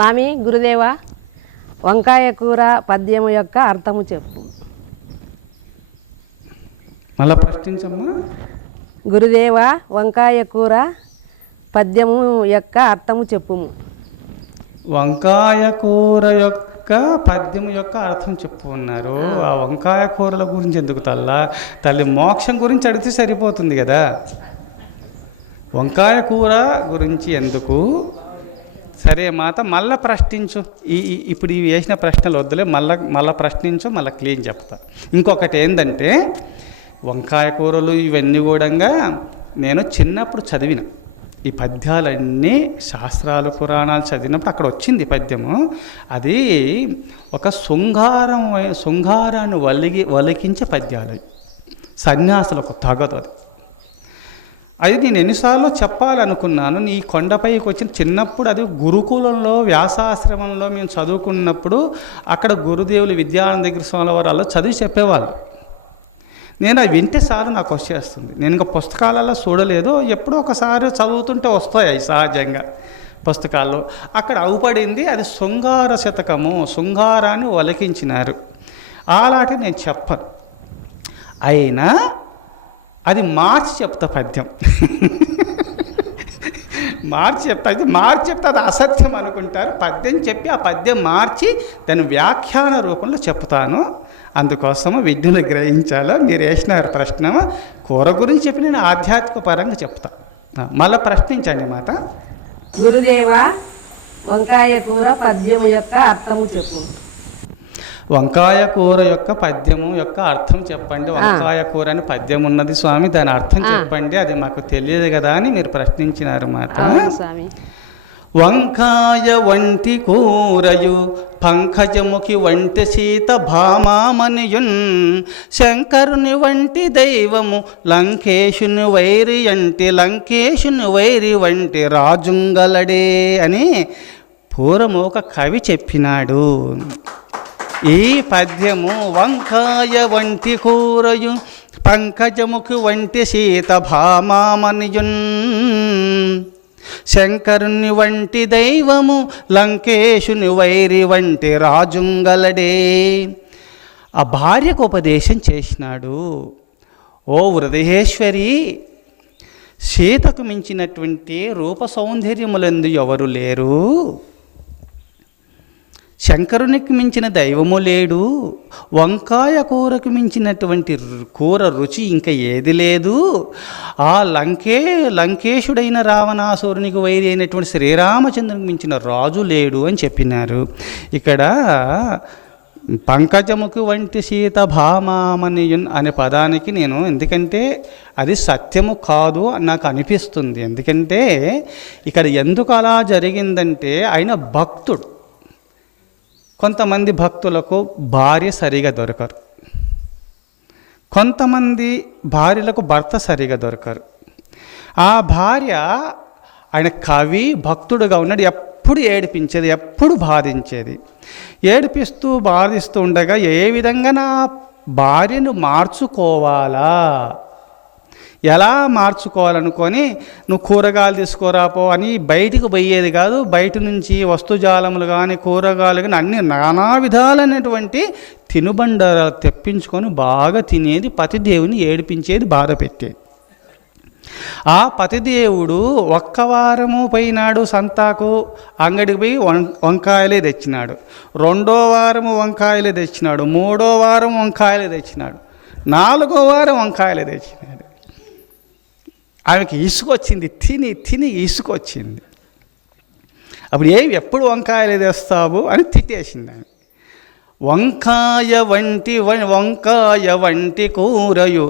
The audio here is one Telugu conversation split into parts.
స్వామి గురుదేవ వంకాయ కూర పద్యము యొక్క అర్థము చెప్పు. మళ్ళా ప్రశ్నించమ్మా. గురుదేవ వంకాయ కూర పద్యము యొక్క అర్థము చెప్పుము. వంకాయ కూర యొక్క పద్యం యొక్క అర్థం చెప్పు ఉన్నారు ఆ వంకాయ కూరల గురించి ఎందుకు తల్లా? తల్లి మోక్షం గురించి అడిగితే సరిపోతుంది కదా. వంకాయ కూర గురించి ఎందుకు? సరే మాత మళ్ళా ప్రశ్నించు. ఈ ఇప్పుడు ఇవి వేసిన ప్రశ్నలు వద్దులే మళ్ళీ మళ్ళీ ప్రశ్నించు మళ్ళీ క్లీన్ చెప్తా. ఇంకొకటి ఏంటంటే వంకాయ కూరలు ఇవన్నీ కూడా నేను చిన్నప్పుడు చదివిన. ఈ పద్యాలన్నీ శాస్త్రాలు పురాణాలు చదివినప్పుడు అక్కడ వచ్చింది ఈ పద్యము. అది ఒక శృంగారం శృంగారాన్ని వలిగి వలికించే పద్యాలు. సన్యాసులకు తగదు అది. అది నేను ఎన్నిసార్లు చెప్పాలనుకున్నాను. నీ కొండపైకి వచ్చిన చిన్నప్పుడు అది గురుకులంలో వ్యాసాశ్రమంలో మేము చదువుకున్నప్పుడు అక్కడ గురుదేవులు విద్యానంద దగ్గర స్వామి వారు అలా చదివి చెప్పేవాళ్ళు. నేను అవి వింటే సార్ నాకు వచ్చేస్తుంది. నేను ఇంకా పుస్తకాలలో చూడలేదు. ఎప్పుడో ఒకసారి చదువుతుంటే వస్తాయి అవి సహజంగా పుస్తకాల్లో అక్కడ అవుపడింది అది శృంగార శతకము. శృంగారాన్ని ఒలకించినారు. అలాంటి నేను చెప్పను. అయినా అది మార్చి చెప్తా పద్యం. మార్చి చెప్తా అది మార్చి చెప్తే అది అసత్యం అనుకుంటారు. పద్యం చెప్పి ఆ పద్యం మార్చి దాని వ్యాఖ్యాన రూపంలో చెప్తాను. అందుకోసము విద్యను గ్రహించాలో? మీరు వేసినారు ప్రశ్న కూర గురించి చెప్పి నేను ఆధ్యాత్మిక పరంగా చెప్తా. మళ్ళీ ప్రశ్నించండి మాత. గురుదేవా వంకాయ కూర పద్యం యొక్క అర్థము చెప్పు. వంకాయ కూర యొక్క పద్యము యొక్క అర్థం చెప్పండి. వంకాయ కూర అని పద్యం ఉన్నది స్వామి దాని అర్థం. చెప్పండి. అది మాకు తెలియదు కదా అని మీరు ప్రశ్నించినారు మాట స్వామి. వంకాయ వంటి కూరయు పంకజముఖి వంటి సీత భామామనియున్ శంకరుని వంటి దైవము లంకేశుని వైరి అంటి లంకేశుని వైరి వంటి రాజుంగలడే అని పూర్వము ఒక కవి చెప్పినాడు. ఈ పద్యము వంకాయ వంటి కూరయు పంకజముకు వంటి సీతభామామనియున్. శంకరుని వంటి దైవము లంకేశుని వైరి వంటి రాజుంగలడే. ఆ భార్యకు ఉపదేశం చేసినాడు ఓ హృదయేశ్వరి సీతకు మించినటువంటి రూప సౌందర్యములందు ఎవరు లేరు? శంకరునికి మించిన దైవము లేడు వంకాయ కూరకు మించినటువంటి కూర రుచి ఇంకా ఏది లేదు. ఆ లంకే లంకేశుడైన రావణాసురునికి వైరి అయినటువంటి శ్రీరామచంద్రునికి మించిన రాజు లేడు అని చెప్పినారు. ఇక్కడ పంకజముకు వంటి సీత భామామనియున్ అనే పదానికి నేను ఎందుకంటే అది సత్యము కాదు అని నాకు అనిపిస్తుంది. ఎందుకంటే ఇక్కడ ఎందుకు అలా జరిగిందంటే ఆయన భక్తుడు. కొంతమంది భక్తులకు భార్య సరిగా దొరకరు. కొంతమంది భార్యలకు భర్త సరిగా దొరకరు. ఆ భార్య ఆయన కవి భక్తుడుగా ఉన్నాడు ఎప్పుడు ఏడిపించేది ఎప్పుడు బాధించేది. ఏడిపిస్తూ బాధిస్తూ ఉండగా ఏ విధంగా నా భార్యను మార్చుకోవాలా? ఎలా మార్చుకోవాలనుకొని నువ్వు కూరగాయలు తీసుకురాపో అని బయటికి పోయేది కాదు బయట నుంచి వస్తుజాలములు కానీ కూరగాయలు కానీ అన్ని నానా విధాలైనటువంటి తినుబండారాలు తెప్పించుకొని బాగా తినేది పతిదేవుని ఏడిపించేది బాధ పెట్టేది ఆ పతిదేవుడు ఒక్క వారము పోయినాడు సంతాకు అంగడికి పోయి వంకాయలే తెచ్చినాడు. రెండో వారము వంకాయలే తెచ్చినాడు. మూడో వారం వంకాయలే తెచ్చినాడు. నాలుగో వారం వంకాయలే తెచ్చినాడు. ఆమెకి ఇసుకొచ్చింది తిని తిని ఇసుకొచ్చింది అప్పుడు ఏమి ఎప్పుడు వంకాయలు తెస్తావు అని తిట్టేసింది ఆమె. వంకాయ వంటి వంకాయ వంటి కూరయు.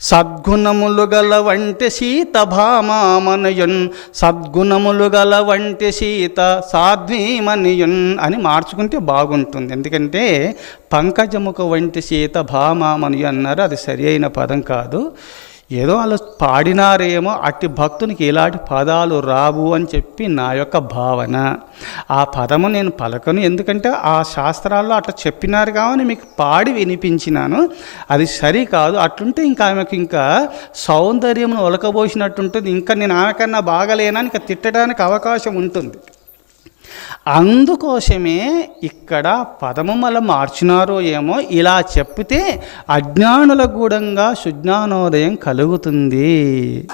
సద్గుణములు గల వంటి సీత భామామనయున్ సద్గుణములు గల వంటి సీత సాధ్వీమనియున్ అని మార్చుకుంటే బాగుంటుంది. ఎందుకంటే పంకజముఖ వంటి సీత భామామనియు అన్నారు అది సరి అయిన పదం కాదు. ఏదో వాళ్ళు పాడినారేమో అట్టి భక్తునికి ఇలాంటి పదాలు రావు అని చెప్పి నా యొక్క భావన. ఆ పదము నేను పలకను. ఎందుకంటే ఆ శాస్త్రాల్లో అట్లా చెప్పినారు కావని మీకు పాడి వినిపించినాను. అది సరికాదు అట్లుంటే ఇంకా ఆమెకు ఇంకా సౌందర్యమును ఒలకబోసినట్టుంటుంది. ఇంకా నేను ఆమెకన్నా బాగలేనా ఇంకా తిట్టడానికి అవకాశం ఉంటుంది. అందుకోసమే ఇక్కడ పదమమల మార్చినారో ఏమో ఇలా చెప్పితే అజ్ఞానుల గూఢంగా సుజ్ఞానోదయం కలుగుతుంది.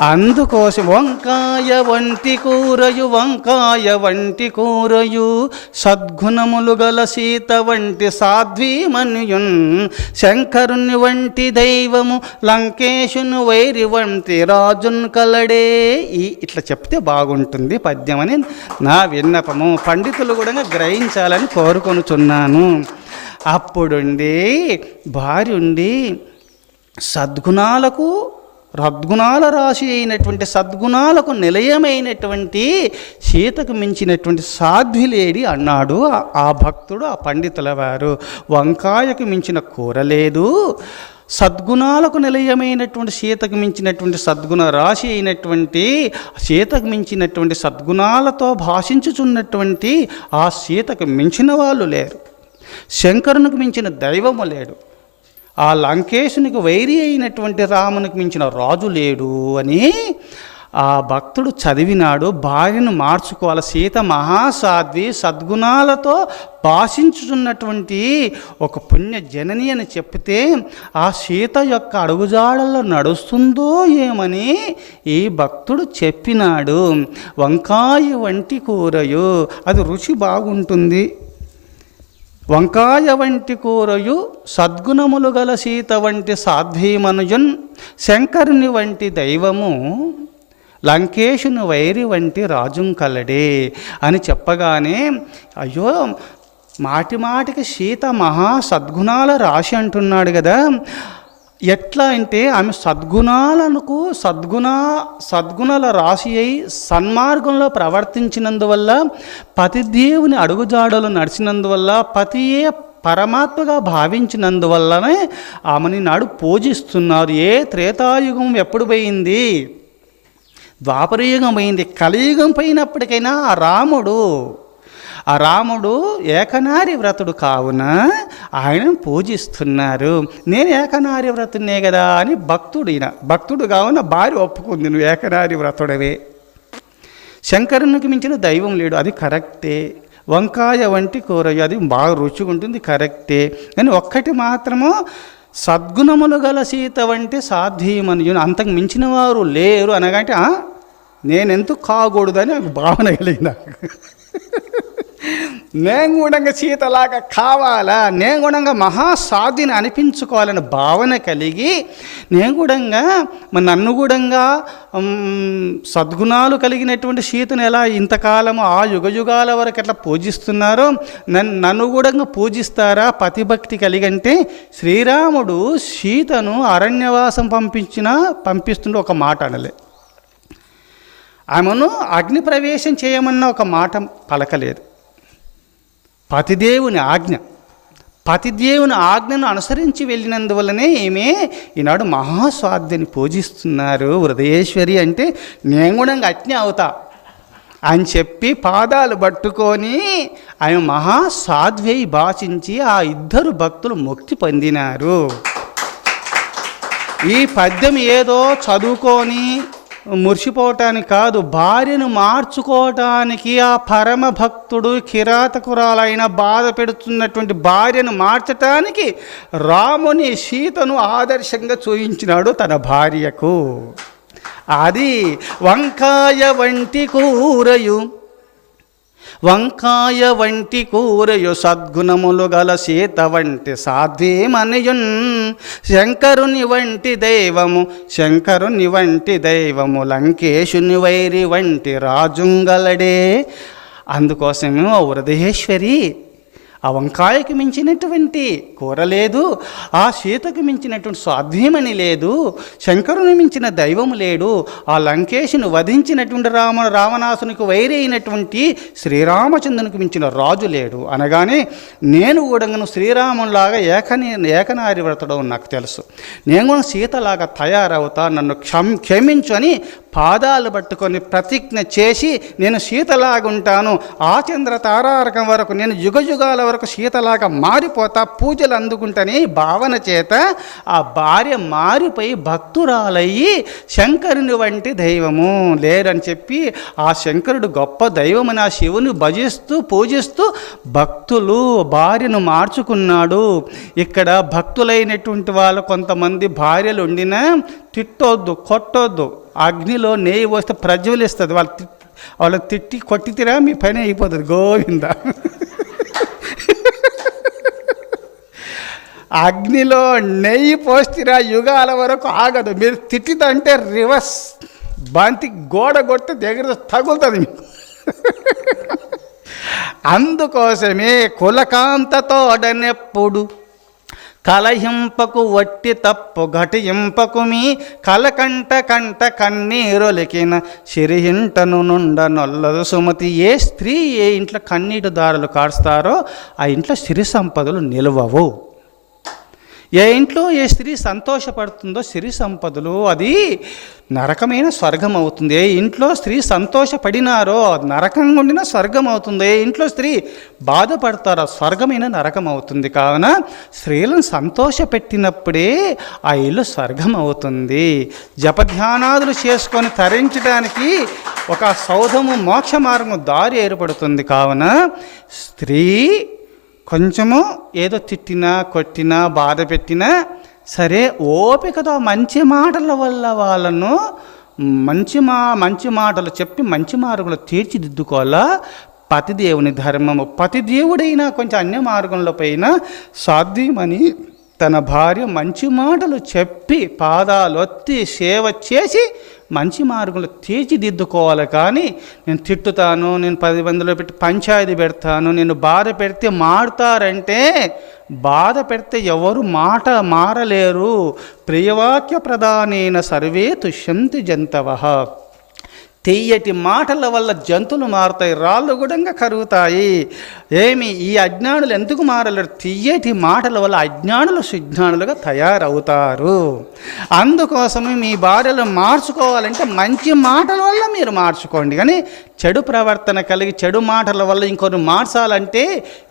అందుకోసం వంకాయ వంటి కూరయు వంకాయ వంటి కూరయు సద్గుణములు గల సీత వంటి సాధ్వీమన్యున్ శంకరుని వంటి దైవము లంకేశును వైరి వంటి రాజున్ కలడే. ఈ ఇట్లా చెప్తే బాగుంటుంది పద్యం అని నా విన్నపము. పండితులు కూడా గ్రహించాలని కోరుకొనుచున్నాను. అప్పుడుండి భార్య ఉండి సద్గుణాలకు రద్గుణాల రాశి అయినటువంటి సద్గుణాలకు నిలయమైనటువంటి సీతకు మించినటువంటి సాధ్విలేడి అన్నాడు ఆ- భక్తుడు ఆ పండితుల వారు. వంకాయకు మించిన కూర లేదు. సద్గుణాలకు నిలయమైనటువంటి సీతకు మించినటువంటి సద్గుణ రాశి అయినటువంటి సీతకు మించినటువంటి సద్గుణాలతో భాషించుచున్నటువంటి ఆ సీతకు మించిన వాళ్ళు లేరు. శంకరునికి మించిన దైవము లేడు. ఆ లంకేశునికి వైరి అయినటువంటి రామునికి మించిన రాజు లేడు అని ఆ భక్తుడు చదివినాడు. భార్యను మార్చుకోవాలి. సీత మహాసాధ్వి సద్గుణాలతో భాషించుచున్నటువంటి ఒక పుణ్య జనని అని చెప్తే ఆ సీత యొక్క అడుగుజాడల్లో నడుస్తుందో ఏమని ఈ భక్తుడు చెప్పినాడు. వంకాయ వంటి కూరయు అది రుచి బాగుంటుంది. వంకాయ వంటి కూరయు సద్గుణములు గల సీత వంటి సాధ్వీమనుజన్ శంకరుని వంటి దైవము లంకేశుని వైరి వంటి రాజుం కలడే అని చెప్పగానే అయ్యో మాటి మాటికి సీత మహా సద్గుణాల రాశి అంటున్నాడు కదా ఎట్లా అంటే ఆమె సద్గుణాలకు సద్గుణ సద్గుణాల రాశి అయి సన్మార్గంలో ప్రవర్తించినందువల్ల పతిదేవుని అడుగుజాడలు నడిచినందువల్ల పతియే పరమాత్మగా భావించినందువల్లనే ఆమెని నాడు పూజిస్తున్నారు. ఏ త్రేతాయుగం ఎప్పుడు పోయింది? ద్వాపరయుగం పోయింది. కలియుగం పోయినప్పటికైనా ఆ రాముడు ఆ రాముడు ఏకనారి వ్రతుడు కావున ఆయనను పూజిస్తున్నారు. నేను ఏకనారి వ్రతున్నే కదా అని భక్తుడు ఈయన. భక్తుడు కావున భార్య ఒప్పుకుంది నువ్వు ఏకనారి వ్రతుడవే. శంకరునికి మించిన దైవం లేడు. అది కరెక్టే. వంకాయ వంటి కూర అది బాగా రుచిగా ఉంటుంది కరెక్టే. కానీ ఒక్కటి మాత్రము సద్గుణములు గల సీత వంటి సాధ్యమని అంతకు మించిన వారు లేరు అనగంటే నేనెందుకు కాకూడదని నాకు భావన కలిగింది నాకు. నేను కూడా సీతలాగా కావాలా? నేను కూడా మహాసాధిని అనిపించుకోవాలని భావన కలిగి నేను కూడా నన్ను కూడా సద్గుణాలు కలిగినటువంటి సీతను ఎలా ఇంతకాలము ఆ యుగ యుగాల వరకు ఎట్లా పూజిస్తున్నారో నన్ను నన్ను కూడా పూజిస్తారా పతిభక్తి కలిగంటే శ్రీరాముడు సీతను అరణ్యవాసం పంపించిన పంపిస్తుండే ఒక మాట అనలే. ఆమెను అగ్ని ప్రవేశం చేయమన్న ఒక మాట పలకలేదు. పతిదేవుని ఆజ్ఞ. పతిదేవుని ఆజ్ఞను అనుసరించి వెళ్ళినందువల్లనే ఈమె ఈనాడు మహాస్వాధ్యని పూజిస్తున్నారు. హృదయేశ్వరి అంటే నేను కూడా అజ్ఞ అట్నే అవుతా అని చెప్పి పాదాలు పట్టుకొని ఆమె మహాసాధ్వై భాషించి ఆ ఇద్దరు భక్తులు ముక్తి పొందినారు. ఈ పద్యం ఏదో చదువుకొని మురిసిపోవటానికి కాదు భార్యను మార్చుకోవటానికి ఆ పరమ భక్తుడు కిరాతకురాలైన బాధ పెడుతున్నటువంటి భార్యను మార్చటానికి రాముని సీతను ఆదర్శంగా చూయించినాడు తన భార్యకు. అది వంకాయ వంటి కూరయు. వంకాయ వంటి కూరయు సద్గుణములు గల సీత వంటి సాధ్వీమనియున్ శంకరుని వంటి దైవము శంకరుని వంటి దైవము లంకేశుని వైరి వంటి రాజుంగలడే. అందుకోసమే ఓ హృదయేశ్వరి ఆ వంకాయకు మించినటువంటి కూర లేదు ఆ సీతకు మించినటువంటి స్వాధ్యమని లేదు శంకరుని మించిన దైవము లేడు ఆ లంకేశుని వధించినటువంటి రామ రావణాసునికి వైరైనటువంటి శ్రీరామచంద్రునికి మించిన రాజు లేడు. అనగానే నేను కూడా శ్రీరాములాగా ఏకని ఏకనారి వ్రతడం నాకు తెలుసు. నేను కూడా సీతలాగా తయారవుతా నన్ను క్షమ్ క్షమించు అని పాదాలు పట్టుకొని ప్రతిజ్ఞ చేసి నేను సీతలాగుంటాను ఆ చంద్ర తారారకం వరకు నేను యుగయుగాల వరకు సీతలాగా మారిపోతా పూజలు అందుకుంటాని భావన చేత ఆ భార్య మారిపోయి భక్తురాలయ్యి శంకరుని వంటి దైవము లేరని చెప్పి ఆ శంకరుడు గొప్ప దైవమని ఆ శివుని భజిస్తూ పూజిస్తూ భక్తులు భార్యను మార్చుకున్నాడు. ఇక్కడ భక్తులైనటువంటి వాళ్ళు కొంతమంది భార్యలు ఉండినా తిట్టొద్దు కొట్టొద్దు. అగ్నిలో నెయ్యి పోస్తే ప్రజ్వలిస్తుంది వాళ్ళు తి- తిట్టి కొట్టితిరా మీ పని అయిపోతుంది. గోవింద. అగ్నిలో నెయ్యి పోస్తిరా యుగాల వరకు ఆగదు. మీరు తిట్టిదంటే రివర్స్. బంతి గోడ కొడితే దగ్గర తగులుతుంది మీకు. అందుకోసమే కులకాంతతోడనెప్పుడు కలహింపకు వట్టి తప్పు ఘటింపకు మీ కలకంట కంట కన్నీరొలికిన సిరిహింటను నుండ నొల్లదు సుమతి. ఏ స్త్రీ ఏ ఇంట్లో కన్నీటి దారులు కాడుస్తారో ఆ ఇంట్లో సిరి సంపదలు నిలవవు. ఏ ఇంట్లో ఏ స్త్రీ సంతోషపడుతుందో సిరి సంపదలు అది నరకమైన స్వర్గం అవుతుంది ఏ ఇంట్లో స్త్రీ సంతోషపడినారో అది నరకంగా ఉండిన స్వర్గం అవుతుంది ఏ ఇంట్లో స్త్రీ బాధపడతారో స్వర్గమైన నరకం అవుతుంది కావున స్త్రీలను సంతోషపెట్టినప్పుడే ఆ ఇల్లు స్వర్గం అవుతుంది జపధ్యానాదులు చేసుకొని తరించడానికి ఒక సౌధము మోక్ష మార్గం దారి ఏర్పడుతుంది. కావున స్త్రీ కొంచెము ఏదో తిట్టినా కొట్టినా బాధ పెట్టినా సరే ఓపికతో మంచి మాటల వల్ల వాళ్ళను మంచి మా మంచి మాటలు చెప్పి మంచి మార్గంలో తీర్చిదిద్దుకోవాలా? పతిదేవుని ధర్మము పతిదేవుడైనా కొంచెం అన్య మార్గంలో పైన సాధ్యమని తన భార్య మంచి మాటలు చెప్పి పాదాలు ఒత్తి సేవ చేసి మంచి మార్గంలో తీర్చిదిద్దుకోవాలి కానీ నేను తిట్టుతాను నేను పది మందిలో పెట్టి పంచాయతీ పెడతాను నేను బాధ పెడితే మారుతారంటే బాధ పెడితే ఎవరు మాట మారలేరు. ప్రియవాక్య ప్రధానైన సర్వే తుష్యంతి జంతవ. తెయ్యటి మాటల వల్ల జంతువులు మారుతాయి రాళ్ళు కూడా కరుగుతాయి. ఏమి ఈ అజ్ఞానులు ఎందుకు మారలేరు? తీయటి మాటల వల్ల అజ్ఞానులు సుజ్ఞానులుగా తయారవుతారు. అందుకోసమే మీ భార్యలు మార్చుకోవాలంటే మంచి మాటల వల్ల మీరు మార్చుకోండి. కానీ చెడు ప్రవర్తన కలిగి చెడు మాటల వల్ల ఇంకొన్ని మార్చాలంటే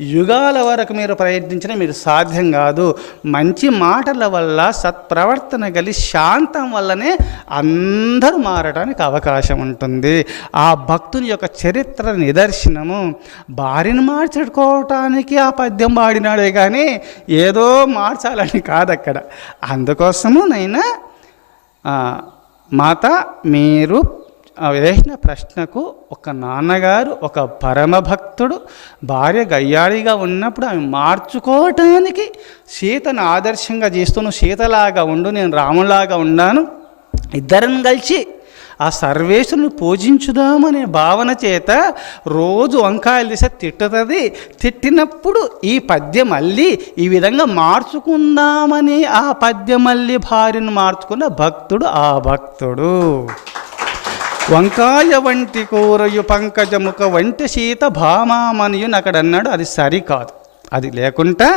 యుగాల వరకు మీరు ప్రయత్నించిన మీరు సాధ్యం కాదు. మంచి మాటల వల్ల సత్ప్రవర్తన కలిగి శాంతం వల్లనే అందరూ మారడానికి అవకాశం ఉంటుంది. ఆ భక్తుని యొక్క చరిత్ర నిదర్శనము. భార్యను మార్చుకోవటానికి ఆ పద్యం పాడినాడే కానీ ఏదో మార్చాలని కాదు అక్కడ అందుకోసము నైనా మాత మీరు వేసిన ప్రశ్నకు ఒక నాన్నగారు ఒక పరమభక్తుడు భార్య గయ్యాళిగా ఉన్నప్పుడు ఆమె మార్చుకోవటానికి సీతను ఆదర్శంగా చేస్తూ సీతలాగా ఉండు నేను రాములాగా ఉన్నాను. ఇద్దరం కలిసి ఆ సర్వేశ్వరుని పూజించుదామనే భావన చేత రోజు వంకాయలు తీసే తిట్టుతుంది. తిట్టినప్పుడు ఈ పద్యం మళ్ళీ ఈ విధంగా మార్చుకుందామని ఆ పద్యం మళ్ళీ భార్యను మార్చుకున్న భక్తుడు ఆ భక్తుడు. వంకాయ వంటి కూరయు పంకజముఖ వంటి సీత భామామనియుని అక్కడ అన్నాడు అది సరికాదు. అది లేకుండా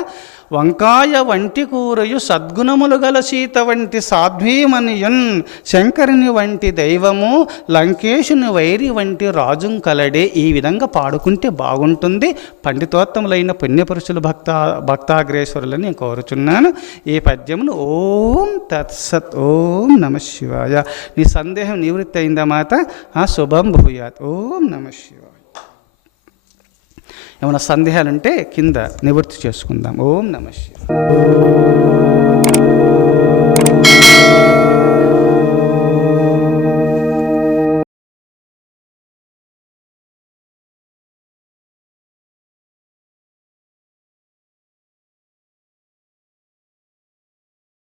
వంకాయ వంటి కూరయు సద్గుణములు గల సీత వంటి సాధ్వీమనియున్ శంకరుని వంటి దైవము లంకేశుని వైరి వంటి రాజుం కలడే ఈ విధంగా పాడుకుంటే బాగుంటుంది. పండితోత్తములైన పుణ్యపురుషులు భక్త భక్తాగ్రేశ్వరులని నేను కోరుచున్నాను. ఈ పద్యమును ఓం తత్సత్ ఓం నమ శివాయ. నీ సందేహం నివృత్తి అయిందా మాత? ఆ శుభం భూయాత్. ఓం నమ శివాయ. ఏమైనా సందేహాలుంటే కింద నివృత్తి చేసుకుందాం. ఓం నమ